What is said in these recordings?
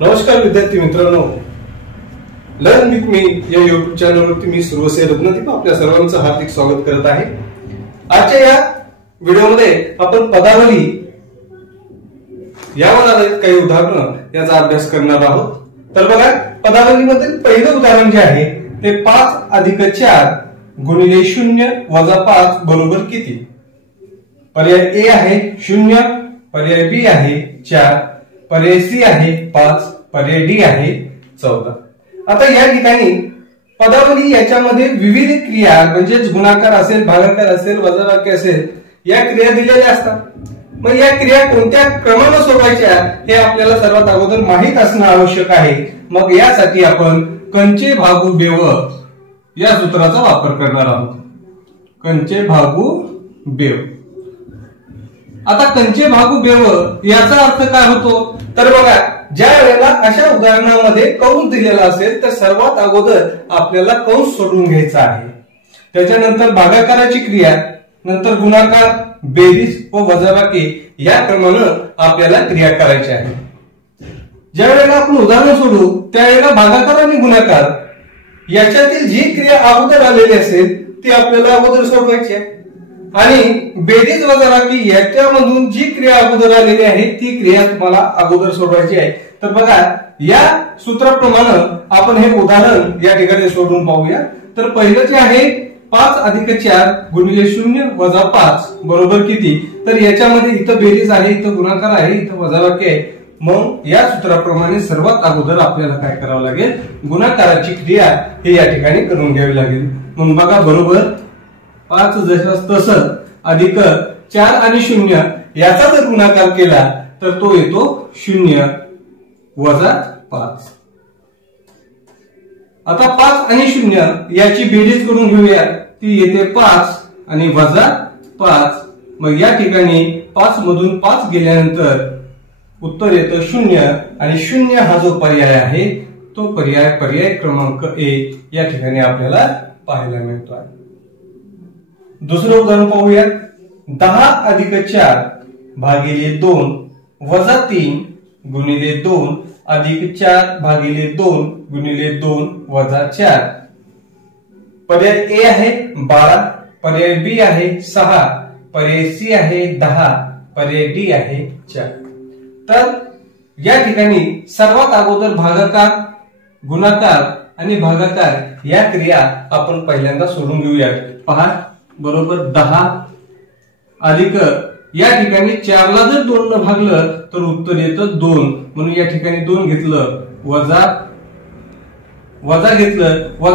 नमस्कार विद्यार्थी मित्रांनो, लर्न विथ मी या युट्यूब चॅनलवरती मी सुरवसे रत्नदीप आपल्या सर्वांचं हार्दिक स्वागत करत आहे। आजच्या या व्हिडिओमध्ये आपण पदावली यावर आधारित काही उदाहरणं याचा अभ्यास करणार आहोत। तर बघा, पदावलीमधील पहिलं उदाहरण जे आहे ते 5 अधिक 4 गुणिले 0 वजा 5 बरोबर किती? पर्याय ए आहे 0, पर्याय बी आहे 4, पर्याय सी आहे 5, पर्याय डी आहे 14। आता या ठिकाणी पदावली याच्यामध्ये विविध क्रिया म्हणजेच गुणाकार असेल, भागाकार असेल, वजाबाकी असेल या क्रिया दिलेल्या असतात। मग या क्रिया कोणत्या क्रमाने सोडवायच्या हे आपल्याला सर्वात अगोदर माहित असणं आवश्यक आहे। मग यासाठी आपण कंचे भागू बेव या सूत्राचा वापर करणार आहोत। कंचे भागू बेव। आता कंचे भागू बेव याचा अर्थ काय होतो? तर बघा, ज्या वेळेला अशा उदाहरणामध्ये कंस दिलेला असेल तर सर्वात अगोदर आपल्याला कंस सोडून घ्यायचा आहे। त्याच्यानंतर भागाकाराची क्रिया, नंतर गुणाकार, बेरीज व वजाबाकी या क्रमाने आपल्याला क्रिया करायची आहे। ज्या वेळेला आपण उदाहरण सोडू त्यावेळेला भागाकार आणि गुणाकार याच्यातील जी क्रिया अगोदर आलेली असेल ती आपल्याला अगोदर सोडवायची आहे आणि बेरीज वजाबाकी याच्यामधून जी क्रिया अगोदर आलेली आहे ती क्रिया तुम्हाला अगोदर सोडवायची आहे। तर बघा, या सूत्राप्रमाणे आपण हे उदाहरण या ठिकाणी सोडून पाहूया। तर पहिलं जे आहे 5 अधिक 4 गुणिले 0 वजा 5 बरोबर किती? तर याच्यामध्ये इथं बेरीज आहे, इथं गुणाकार आहे, इथं वजाबाकी आहे। मग या सूत्राप्रमाणे सर्वात अगोदर आपल्याला काय करावं लागेल? गुणाकाराची क्रिया हे या ठिकाणी करून घ्यावी लागेल। म्हणून बघा, बरोबर 5 जसं तसं अधिक 4 आणि 0 याचा जर गुणाकार केला तर तो येतो 0 वजा 5। आता 5 आणि 0 याची बेरीज करून घेऊया, ती येते 5 आणि वजा 5। मग या ठिकाणी 5 मधून 5 गेल्यानंतर उत्तर येतं 0 आणि 0 हा जो पर्याय आहे तो पर्याय क्रमांक 1 या ठिकाणी आपल्याला पाहायला मिळतो आहे। दुसरं उदाहरण पाहूया। 10 अधिक 4 भागिले 2 वजा 3 गुणिले 2 अधिक 4 भागिले 2 गुणिले 2 वजा 4। पर्याय ए आहे 12, पर्याय बी आहे 6, पर्याय सी आहे 10, पर्याय डी आहे 4। तर या ठिकाणी सर्वात अगोदर भागाकार, गुणाकार आणि भागाकार या क्रिया आपण पहिल्यांदा सोडून घेऊयात। पहा, बरोबर 10 अधिक या ठिकाणी 4 ला जर 2 न भागलं तर उत्तर येतं 2, म्हणून या ठिकाणी 2 घेतलं, वजा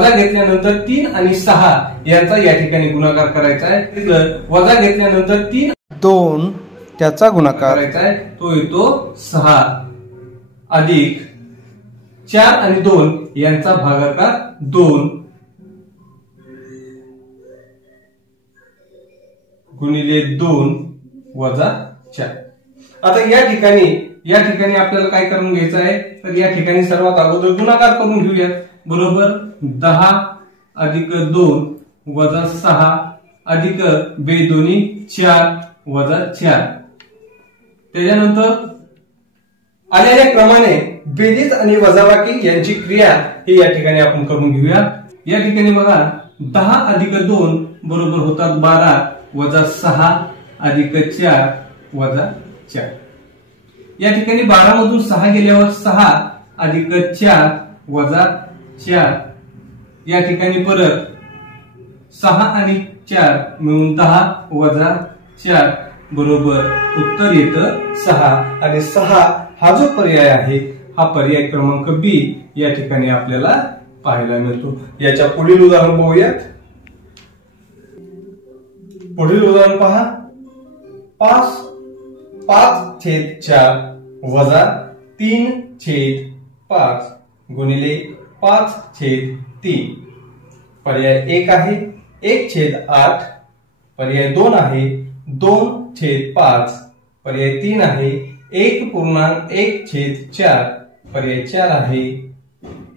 घेतल्यानंतर 3 आणि 6 यांचा या ठिकाणी गुणाकार करायचा आहे। वजा घेतल्यानंतर 3 2 त्याचा गुणाकार करायचा आहे, तो येतो 6 अधिक 4 आणि 2 यांचा भागाकार 2 गुणिले 2 वजा 4। आता या ठिकाणी आपल्याला काय करून घ्यायचं आहे? तर या ठिकाणी सर्वात अगोदर गुणाकार करून घेऊया। बरोबर 10 अधिक 2 वजा 6 अधिक बेदोनी 4 वजा 4। त्याच्यानंतर आलेल्या क्रमाने बेरीज आणि वजाबाकी यांची क्रिया ही या ठिकाणी आपण करून घेऊया। या ठिकाणी बघा, 10 अधिक 2 बरोबर होतात 12 वजा 6 अधिक 4 वजा 4। या ठिकाणी 12 मधून 6 गेल्यावर 6 अधिक 4 वजा 4। या ठिकाणी परत 6 आणि 4 मिळून 10 वजा 4 बरोबर उत्तर येतं 6 आणि 6 हा जो पर्याय आहे हा पर्याय क्रमांक बी या ठिकाणी आपल्याला पाहायला मिळतो। याच्या पुढील उदाहरण पाहूयात। पुढील उदाहरण पहा। 5/4 वजा 3/5 गुणिले 5/3। पर्याय 1 आहे 1/8, पर्याय 2 आहे 2/5, पर्याय 3 आहे 1.1/4, पर्याय 4 आहे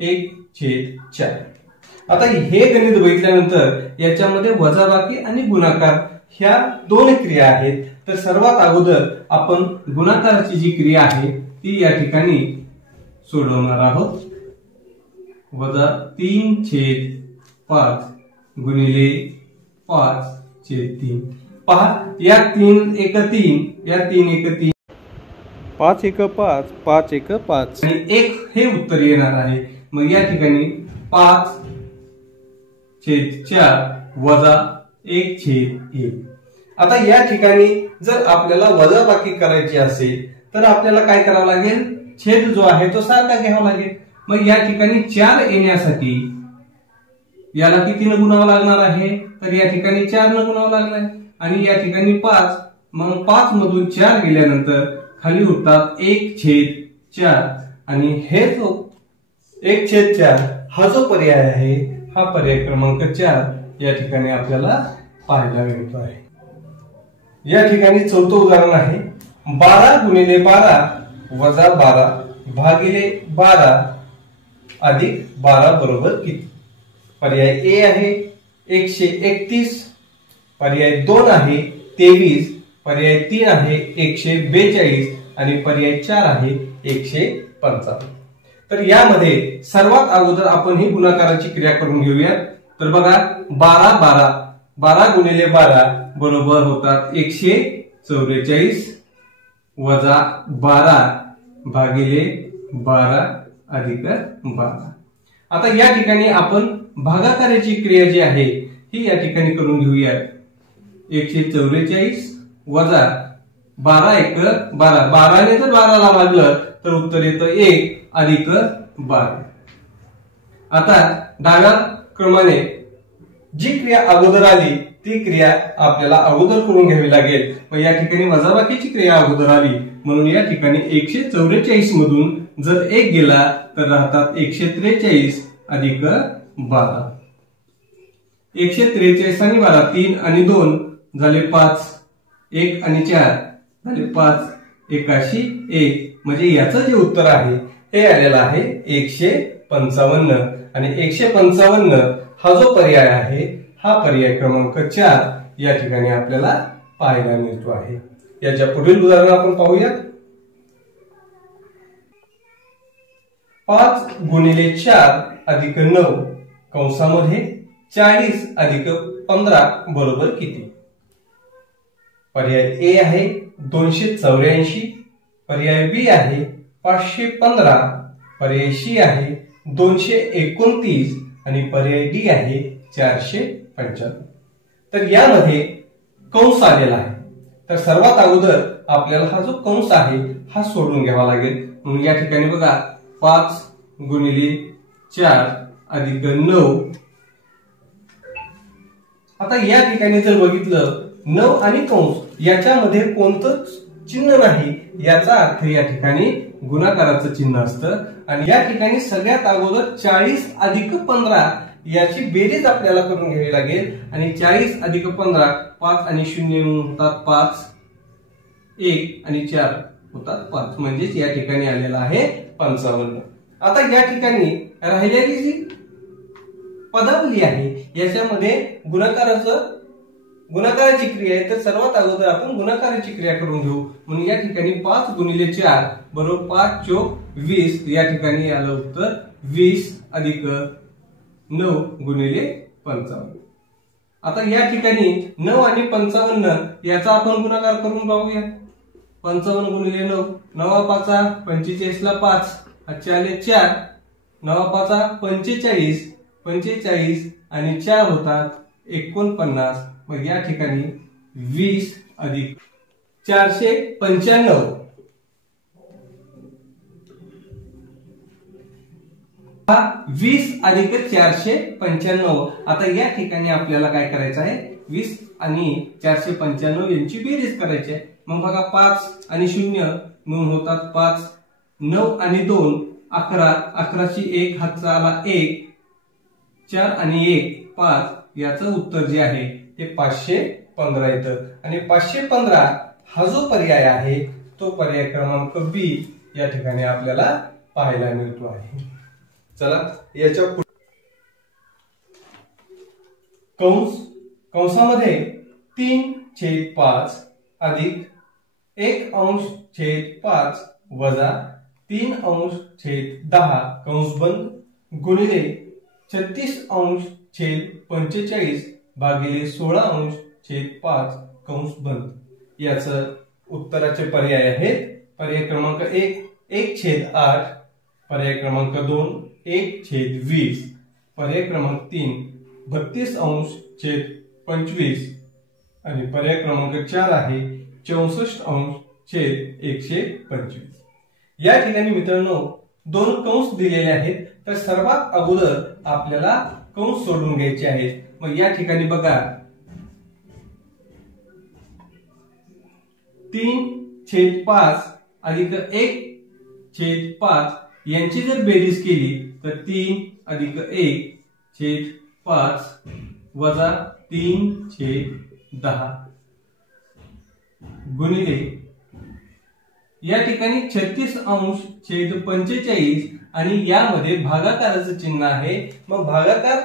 1/4। आता हे गणित बघितल्यानंतर याच्यामध्ये वजाबाकी आणि गुणाकार ह्या दोन क्रिया आहेत। तर सर्वात अगोदर आपण गुणाकाराची जी क्रिया आहे ती या ठिकाणी सोडवणार आहोत. वजा 3/5 गुणिले 5/3. पहा या 3 एक 3, या 3 एक 3, 5 एक 5, 5 एक 5 आणि 1 हे उत्तर येणार आहे. मग या ठिकाणी 5/4 वजा 1/1. आता या ठिकाणी जर आपल्याला वजाबाकी करायची असेल तर आपल्याला काय करावं लागेल, छेद जो आहे तो सारखा घ्यावा लागेल. मग या ठिकाणी 4 येण्यासाठी याला कितीने गुणावं लागणार आहे, तर या ठिकाणी 4 ने गुणावं लागलाय आणि या ठिकाणी 5. मग 5 मधून 4 गेल्यानंतर खाली उरतात 1/4 आणि हे जो 1/4 हा जो पर्याय आहे हा पर्याय क्रमांक 4 या ठिकाणी आपल्याला पाहायला मिळतो आहे. या ठिकाणी चौथं उदाहरण आहे. 12 गुणिले 12 वजा 12 भागिले 12 अधिक 12 बरोबर किती. पर्याय ए आहे 131, पर्याय 2 आहे 23, पर्याय 3 आहे 142 आणि पर्याय 4 आहे 155. तर यामध्ये सर्वात अगोदर आपण ही गुणाकाराची क्रिया करून घेऊया. तर बघा 12 गुणिले 12 बरोबर होतात 144 वजा 12 भागिले 12 अधिक 12. आता या ठिकाणी आपण भागाकाराची क्रिया जी आहे ही या ठिकाणी करून घेऊया. 144 वजा 12 एक 12, 12 ने जर 12 ला भागलं तर उत्तर येतं 1 अधिक 12. आता डाव्या क्रमाने जी क्रिया अगोदर आली ती क्रिया आपल्याला अगोदर करून घ्यावी लागेल. मग या ठिकाणी वजाबाकीची क्रिया अगोदर आली म्हणून या ठिकाणी 144 मधून जर 1 गेला तर राहतात 143 अधिक 12. 143 आणि 12, 3 आणि 2 झाले 5, 1 आणि 4 झाले 5, 81 म्हणजे याचं जे उत्तर आहे हे आलेलं आहे 155 आणि 155 हा जो पर्याय आहे हा पर्याय क्रमांक 4 या ठिकाणी आपल्याला पाहायला मिळतो आहे. याच्या पुढील उदाहरण आपण पाहूया. 5 गुणिले 4 अधिक 9 कंसामध्ये 40 अधिक 15 बरोबर किती. पर्याय ए आहे 284, पर्याय बी आहे 515, पर्याय सी आहे 229 आणि पर्याय डी आहे 495. तर यामध्ये कंस आलेला आहे. तर सर्वात अगोदर आपल्याला हा जो कंस आहे हा सोडून घ्यावा लागेल. म्हणून या ठिकाणी बघा 5 गुणिले 4 अधिक 9. आता या ठिकाणी जर बघितलं 9 आणि कंस याच्यामध्ये कोणतंच चिन्ह नाही याचा अर्थ या ठिकाणी गुणाकाराचं चिन्ह असतं. आणि या ठिकाणी सगळ्यात अगोदर 40 अधिक 15 याची बेरीज आपल्याला करून घ्यावी लागेल. आणि 40 अधिक 15 5 आणि 0 होतात 5, 1 आणि 4 होतात 5 म्हणजेच या ठिकाणी आलेला आहे 55. आता या ठिकाणी राहिलेली जी पदावली आहे याच्यामध्ये गुणाकाराची क्रिया आहे. तर सर्वात अगोदर आपण गुणाकाराची क्रिया करून घेऊ. म्हणून या ठिकाणी 5 गुणिले 4 बरोबर 5 चोक 20. या ठिकाणी आलं उत्तर 20 अधिक 9 गुणिले 55. आता या ठिकाणी 9 आणि 55 याचा आपण गुणाकार करून पाहूया. 55 गुणिले 9, 9 5 45 ला 5, 5 आले 4, 9 5 45, 45 आणि 4 होतात 49. मग या ठिकाणी 20 अधिक 495. 20 अधिक 495. आता या ठिकाणी आपल्याला काय करायचं आहे, 20 आणि 495 यांची बेरीज करायची आहे. मग बघा 5 आणि 0 मिळून होतात 5, 9 आणि 2 11, 11ची 1 हातचा आला 1, 4 आणि 1 5. याचं उत्तर जे आहे ते 515 येतं. आणि 515 हा जो पर्याय आहे तो पर्याय क्रमांक बी या ठिकाणी आपल्याला पाहायला मिळतो आहे. चला याच्या कंसामध्ये 3/5 अधिक 1/5 वजा 3 अंश छेद 10 कंस बंद गुणिले 36 अंश छेद 45 भागिले 16 अंश छेद 5 कंस बंद। याचं उत्तराचे पर्याय आहेत। पर्याय क्रमांक 1 1/8, पर्याय क्रमांक 2 1/20, पर्याय क्रमांक 3 32 अंश छेद 25 आणि पर्याय क्रमांक 4 आहे 64 अंश छेद 125। या ठिकाणी मित्रांनो दोन कंस दिलेले आहेत, तर सर्वात अगोदर आपल्याला कंस सोडून घ्यायचे आहेत। मग या ठिकाणी बघा 3/5 अधिक 1/5 यांची जर बेरीज केली तर 3 अधिक 1/5 वजा 3/10 गुणिले या ठिकाणी 36 अंश छेद 45 आणि यामध्ये भागाकाराचं चिन्ह आहे। मग भागाकार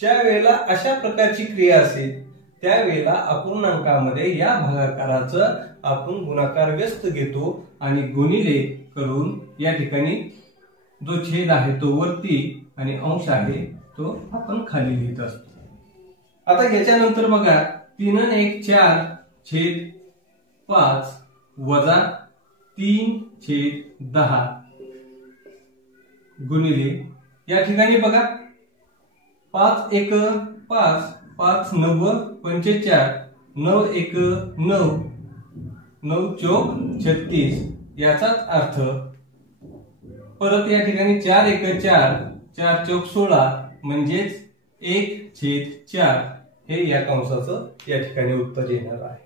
ज्या वेळेला अशा प्रकारची क्रिया असेल त्यावेळेला अपूर्णांकामध्ये या भागाकाराचं आपण गुणाकार व्यस्त घेतो आणि गुणिले करून या ठिकाणी जो छेद आहे तो वरती आणि अंश आहे तो आपण खाली लिहित असतो। आता याच्यानंतर बघा 3 आणि 1 4 छेद 5 वजा 3/10 गुणिले या ठिकाणी बघा 5 1 5 5 9 45 9 1 9 9 चौक 36। याचाच अर्थ परत या ठिकाणी 4 1 4 4 चौक 16 म्हणजेच 1/4 हे या कंसाचं या ठिकाणी उत्तर येणार आहे।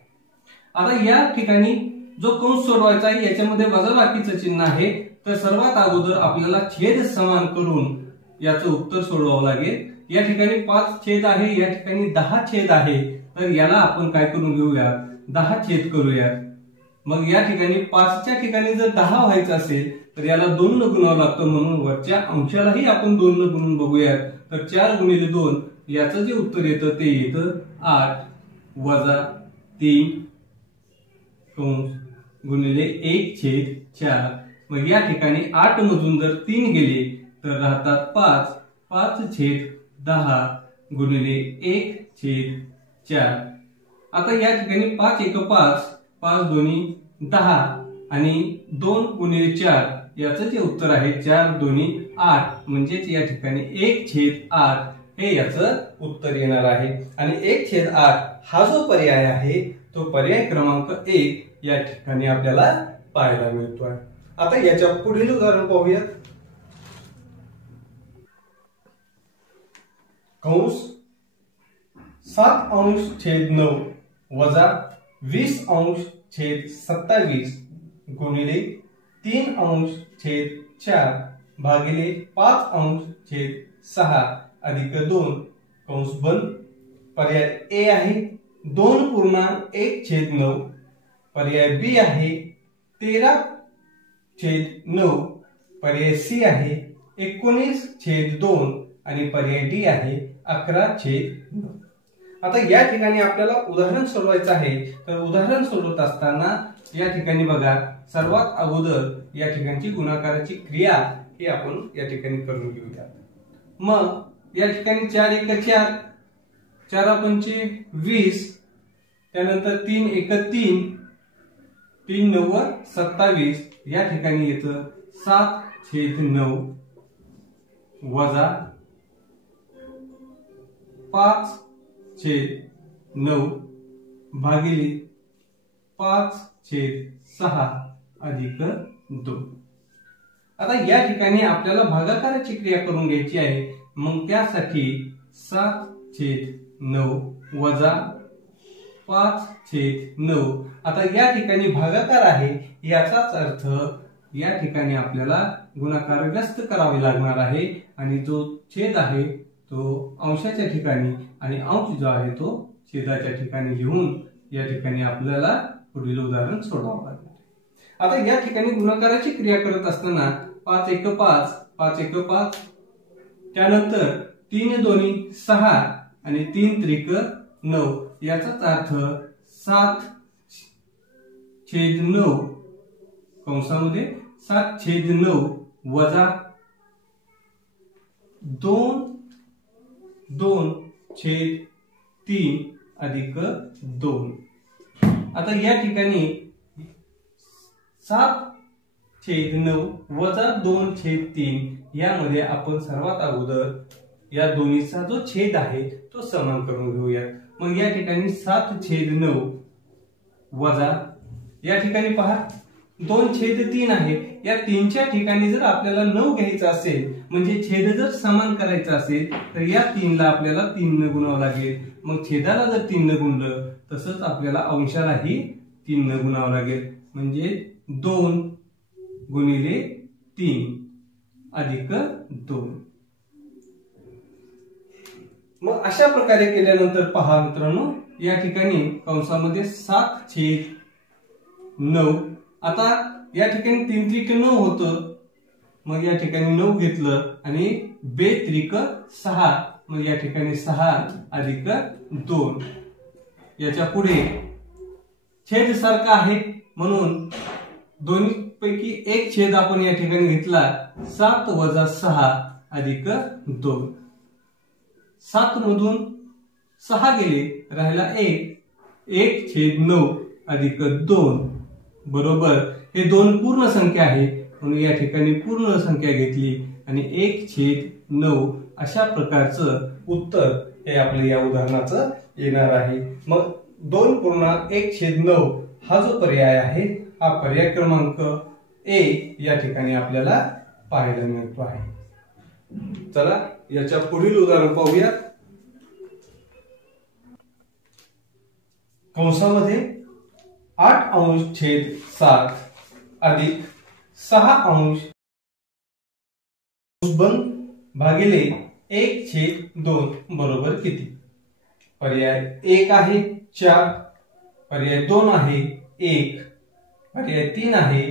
आता या ठिकाणी जो कंस सोडवायचा आहे याच्यामध्ये वजाबाकीचं चिन्ह आहे, तर सर्वात अगोदर आपल्याला छेद समान करून याचं उत्तर सोडवावं लागेल। या ठिकाणी 5 छेद आहे, या ठिकाणी 10 छेद आहे, तर याला आपण काय करून घेऊया 10 छेद करूया। मग या ठिकाणी 5च्या ठिकाणी जर 10 व्हायचं असेल तर याला 2 न गुणावं लागतं, म्हणून वरच्या अंशालाही आपण 2 न गुणून बघूयात। तर 4 गुणिले 2 याचं जे उत्तर येतं ते येतं 8 वजा 3 कंस गुणिले 1/4। मग या ठिकाणी 8 मधून जर 3 गेले तर राहतात 5 5/10 गुणिले 1/4। आता या ठिकाणी 5 1 5 5 2 10 आणि 2 गुणिले 4 याचं जे उत्तर आहे 4 2 8 म्हणजेच या ठिकाणी 1/8 हे याचं उत्तर येणार आहे। आणि 1/8 हा जो पर्याय आहे तो पर्याय क्रमांक 1 या ठिकाणी आपल्याला पाहायला मिळतोय। आता याच्या पुढील उदाहरण पाहूया। कंस 7 अंश छेद 9 वजा 20 अंश छेद 27 गुणिले 3 अंश छेद 4 भागिले 5 अंश छेद 6 अधिक 2 कंस बंद। पर्याय ए आहे 2.1/9, पर्याय बी आहे 13/9, पर्याय सी आहे 19/2 आणि पर्याय डी आहे 11/9। आता या ठिकाणी आपल्याला उदाहरण सोडवायचं आहे, तर उदाहरण सोडवत असताना या ठिकाणी बघा सर्वात अगोदर या ठिकाणची गुणाकाराची क्रिया ही आपण या ठिकाणी करून घेऊया। मग या ठिकाणी 4 1 4 4 5 20, त्यानंतर 3 1 3 3 9 27 या ठिकाणी येतं 7/9 वजा 5/9 भागिले 5/6 अधिक 2। आता या ठिकाणी आपल्याला भागाकाराची क्रिया करून घ्यायची आहे, मग त्यासाठी 7/9 वजा 5/9। आता या ठिकाणी भागाकार आहे, याचाच अर्थ या ठिकाणी आपल्याला गुणाकार व्यस्त करावे लागणार आहे आणि जो छेद आहे तो अंशाच्या ठिकाणी आणि अंश जो आहे तो छेदाच्या ठिकाणी लिहून या ठिकाणी आपल्याला पुढील उदाहरण सोडवावं लागेल। आता या ठिकाणी गुणाकाराची क्रिया करत असताना 5 1 5 5 1 5, त्यानंतर 3 2 6 आणि 3 3 9 याचाच अर्थ 7/9 कंसामध्ये 7/9 वजा 2/3 अधिक 2. आता या ठिकाणी 7/9 वजा 2/3 यामध्ये आपण सर्वात अगोदर या दोन्हीचा जो छेद आहे तो समान करून घेऊया. मग या ठिकाणी 7/9 वजा या ठिकाणी पहा 2/3 आहे. या 3च्या ठिकाणी जर आपल्याला 9 घ्यायचा असेल म्हणजे छेद जर समान करायचा असेल तर या 3 ला आपल्याला 3 ने गुणावं लागेल. मग छेदाला जर 3 ने गुणलं तसंच आपल्याला अंशालाही 3 ने गुणावं लागेल. म्हणजे 2 गुणिले 3 अधिक 2. मग अशा प्रकारे केल्यानंतर पहा मित्रांनो या ठिकाणी कंसामध्ये 7/9. आता या ठिकाणी 3 त्रिक 9 होतं. मग या ठिकाणी 9 घेतलं आणि 2 त्रिक 6. मग या ठिकाणी 6 अधिक 2. याच्या पुढे छेद सारखा आहे म्हणून दोन्ही पैकी एक छेद आपण या ठिकाणी घेतला. 7 वजा 6 अधिक 2. 7 मधून 6 गेले राहिला 1. 1/9 अधिक 2 बरोबर हे 2 पूर्ण संख्या आहे म्हणून या ठिकाणी पूर्ण संख्या घेतली आणि 1/9 अशा प्रकारचं उत्तर हे आपल्या या उदाहरणाचं येणार आहे. मग 2.1/9 हा जो पर्याय आहे हा पर्याय क्रमांक ए या ठिकाणी आपल्याला पाहायला मिळतो आहे. चला याच्या पुढील उदाहरण पाहूया. कंसामध्ये 8/7 अधिक 6 भागिले 1/2 बरोबर किती? पर्याय 1 आहे 4, पर्याय 2 आहे 1, पर्याय 3 आहे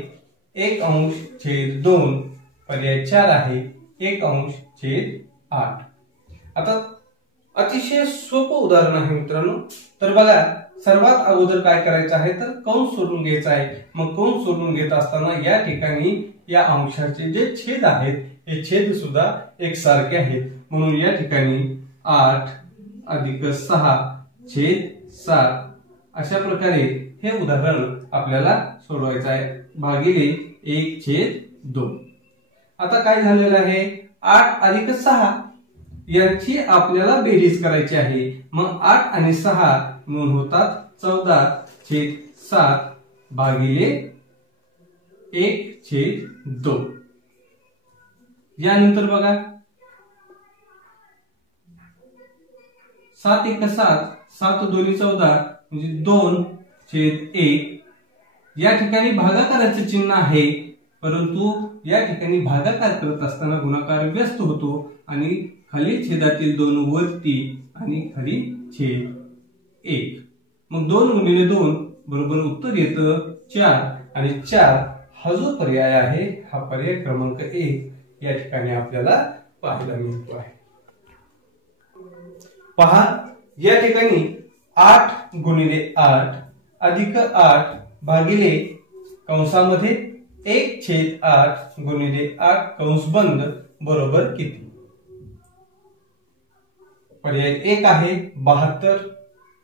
1/2, पर्याय 4 आहे 1/8. आता अतिशय सोपं उदाहरण आहे मित्रांनो. तर बघा सर्वात अगोदर काय करायचं आहे तर कंस सोडून घ्यायचा आहे. मग कंस सोडून घेत असताना या ठिकाणी या अंशाचे जे छेद आहेत हे छेद सुद्धा एकसारखे आहेत म्हणून या ठिकाणी 8 अधिक 6/7 अशा प्रकारे हे उदाहरण आपल्याला सोडवायचं आहे भागिले 1/2. आता काय झालेलं आहे 8 अधिक 6 यांची आपल्याला बेरीज करायची आहे. मग 8 आणि 6 मिळून होतात 14/7 भागिले 1/2. यानंतर बघा 7 1 7, 7 2 14 म्हणजे 2/1. या ठिकाणी भागाकाराचे चिन्ह आहे परंतु या ठिकाणी भागाकार करत असताना गुणाकार व्यस्त होतो आणि खाली छेदातील 2 वरती आणि खाली छेद 1. मग 2 गुणिले 2 बरोबर उत्तर येतं 4 आणि 4 हा जो पर्याय आहे हा पर्याय क्रमांक 1 या ठिकाणी आपल्याला पाहायला मिळतो आहे. पहा या ठिकाणी 8 गुणिले 8 अधिक 8 भागिले कंसामध्ये 1/8 गुणिले 8 कंस बंद बरोबर किती? पर्याय 1 आहे 72,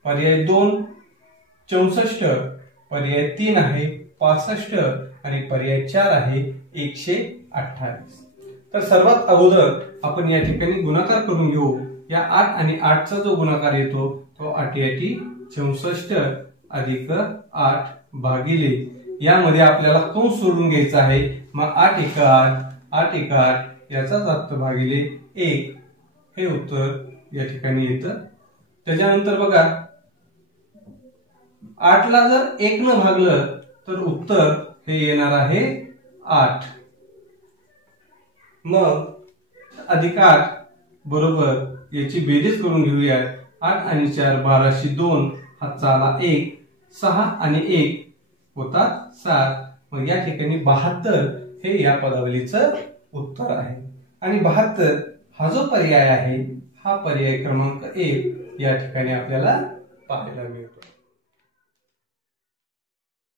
पर्याय 2 64, पर्याय 3 आहे 65 आणि पर्याय 4 आहे 128. तर सर्वात अगोदर आपण या ठिकाणी गुणाकार करून घेऊ. या 8 आणि 8 चा जो गुणाकार येतो तो 8 64 अधिक 8 भागिले यामध्ये आपल्याला कंस सोडून घ्यायचा आहे. मग 8 1 8, 8 1 8 याचाच अर्थ भागिले 1 हे उत्तर या ठिकाणी येतं. त्याच्यानंतर बघा 8 ला जर 1 न भागलं तर उत्तर हे येणार आहे 8. मग अधिक 8 बरोबर याची बेरीज करून घेऊया. 8 आणि 4 12/2 हातचा आला 1, 6 आणि 1 होतात 7. मग या ठिकाणी 72 हे या पदावलीचं उत्तर आहे आणि 72 हा जो पर्याय आहे हा पर्याय क्रमांक 1 या ठिकाणी आपल्याला पाहायला मिळतो.